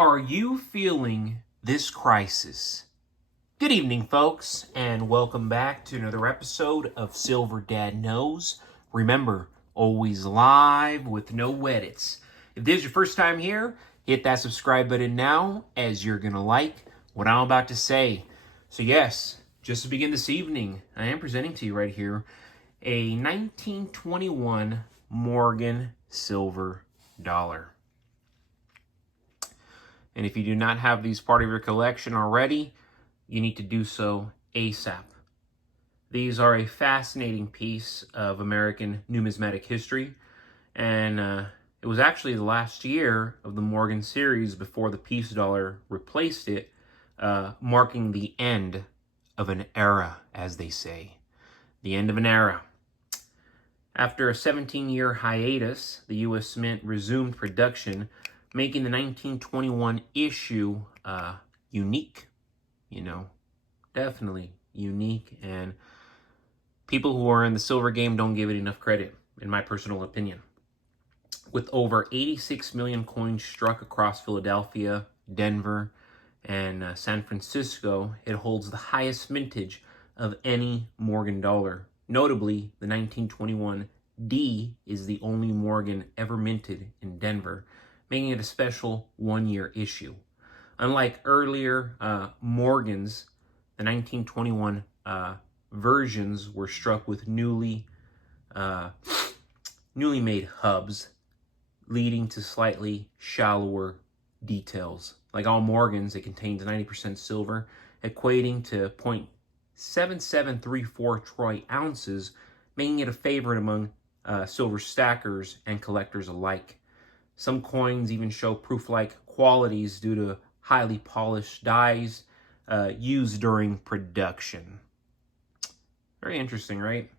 Are you feeling this crisis? Good evening, folks, and welcome back to another episode of Silver Dad Knows. Remember, always live with no edits. If this is your first time here, hit that subscribe button now, as you're going to like what I'm about to say. So yes, just to begin this evening, I am presenting to you right here a 1921 Morgan silver dollar. And if you do not have these part of your collection already, you need to do so ASAP. These are a fascinating piece of American numismatic history, and it was actually the last year of the Morgan series before the peace dollar replaced it, marking the end of an era, as they say. The end of an era. After a 17-year hiatus, the U.S. Mint resumed production, making the 1921 issue unique, definitely unique. And people who are in the silver game don't give it enough credit, in my personal opinion. With over 86 million coins struck across Philadelphia, Denver, and San Francisco, it holds the highest mintage of any Morgan dollar. Notably, the 1921 D is the only Morgan ever minted in Denver, making it a special one-year issue. Unlike earlier Morgans, the 1921 versions were struck with newly made hubs, leading to slightly shallower details. Like all Morgans, it contains 90% silver, equating to 0.7734 troy ounces, making it a favorite among silver stackers and collectors alike. Some coins even show proof-like qualities due to highly polished dies used during production. Very interesting, right?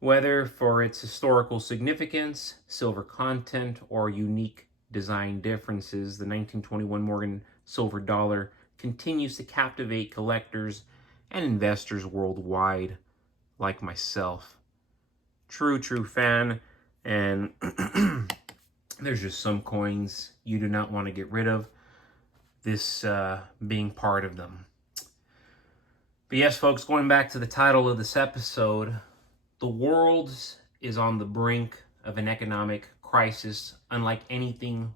Whether for its historical significance, silver content, or unique design differences, the 1921 Morgan silver dollar continues to captivate collectors and investors worldwide, like myself. True fan. And there's just some coins you do not want to get rid of, this being part of them. But yes, folks, going back to the title of this episode, the world is on the brink of an economic crisis unlike anything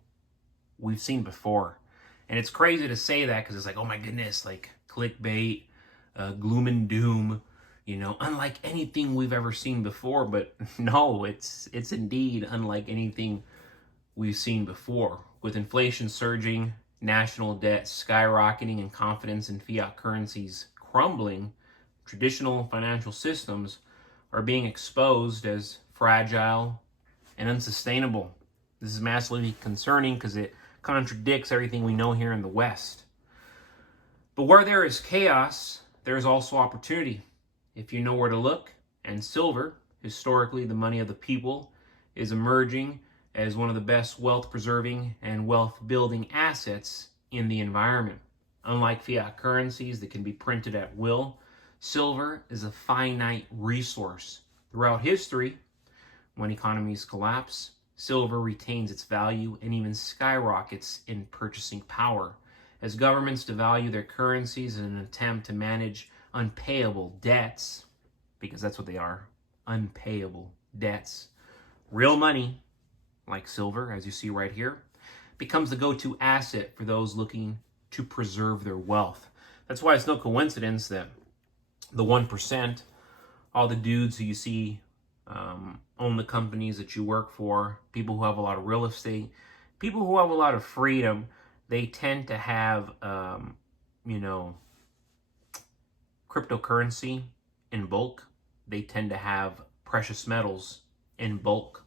we've seen before. And it's crazy to say that because it's like, oh my goodness, like clickbait, gloom and doom, unlike anything we've ever seen before. But no, it's indeed unlike anything we've seen before. With inflation surging, national debt skyrocketing, and confidence in fiat currencies crumbling, traditional financial systems are being exposed as fragile and unsustainable. This is massively concerning because it contradicts everything we know here in the West. But where there is chaos, there is also opportunity, if you know where to look. And silver, historically the money of the people, is emerging as one of the best wealth-preserving and wealth-building assets in the environment. Unlike fiat currencies that can be printed at will, silver is a finite resource. Throughout history, when economies collapse, silver retains its value and even skyrockets in purchasing power. As governments devalue their currencies in an attempt to manage unpayable debts, because that's what they are, unpayable debts, real money, like silver, as you see right here, becomes the go-to asset for those looking to preserve their wealth. That's why it's no coincidence that the 1%, all the dudes who you see own the companies that you work for, people who have a lot of real estate, people who have a lot of freedom, they tend to have, cryptocurrency in bulk. They tend to have precious metals in bulk.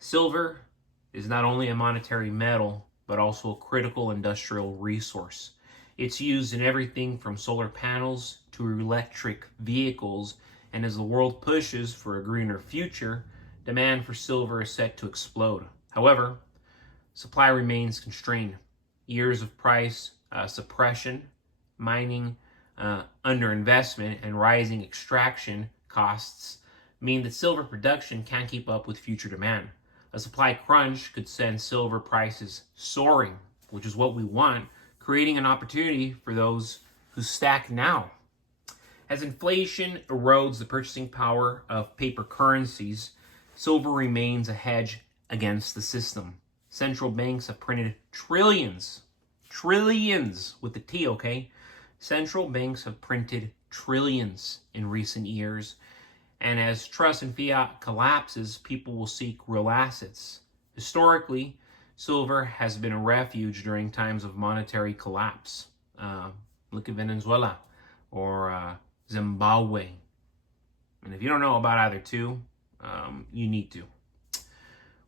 Silver is not only a monetary metal, but also a critical industrial resource. It's used in everything from solar panels to electric vehicles, and as the world pushes for a greener future, demand for silver is set to explode. However, supply remains constrained. Years of price suppression, mining underinvestment, and rising extraction costs mean that silver production can't keep up with future demand. A supply crunch could send silver prices soaring, which is what we want, creating an opportunity for those who stack now. As inflation erodes the purchasing power of paper currencies, silver remains a hedge against the system. Central banks have printed trillions with the T, okay? Central banks have printed trillions in recent years. And as trust in fiat collapses, people will seek real assets. Historically, silver has been a refuge during times of monetary collapse. Look at Venezuela or Zimbabwe. And if you don't know about either two, you need to.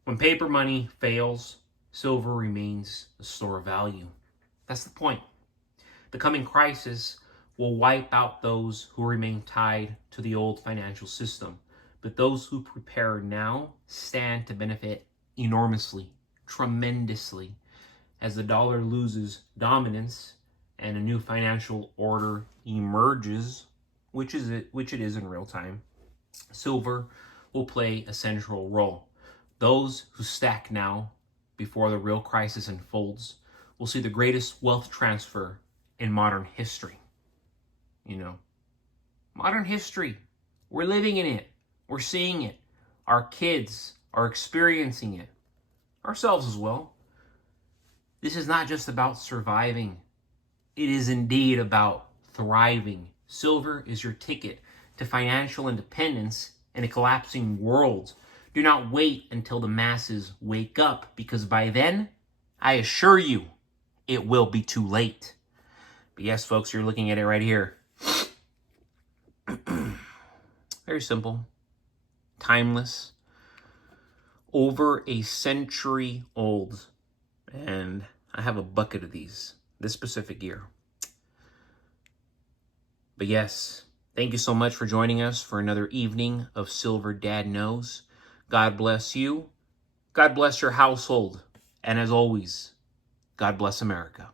When paper money fails, silver remains a store of value. That's the point. The coming crisis will wipe out those who remain tied to the old financial system. But those who prepare now stand to benefit enormously, tremendously, as the dollar loses dominance and a new financial order emerges, which it is in real time. Silver will play a central role. Those who stack now, before the real crisis unfolds, will see the greatest wealth transfer in modern history. Modern history. We're living in it. We're seeing it. Our kids are experiencing it. Ourselves as well. This is not just about surviving. It is indeed about thriving. Silver is your ticket to financial independence in a collapsing world. Do not wait until the masses wake up, because by then, I assure you, it will be too late. But yes, folks, you're looking at it right here. Very simple, timeless, over a century old, and I have a bucket of these this specific year. But yes, thank you so much for joining us for another evening of Silver Dad Knows. God bless you. God bless your household. And as always, God bless America.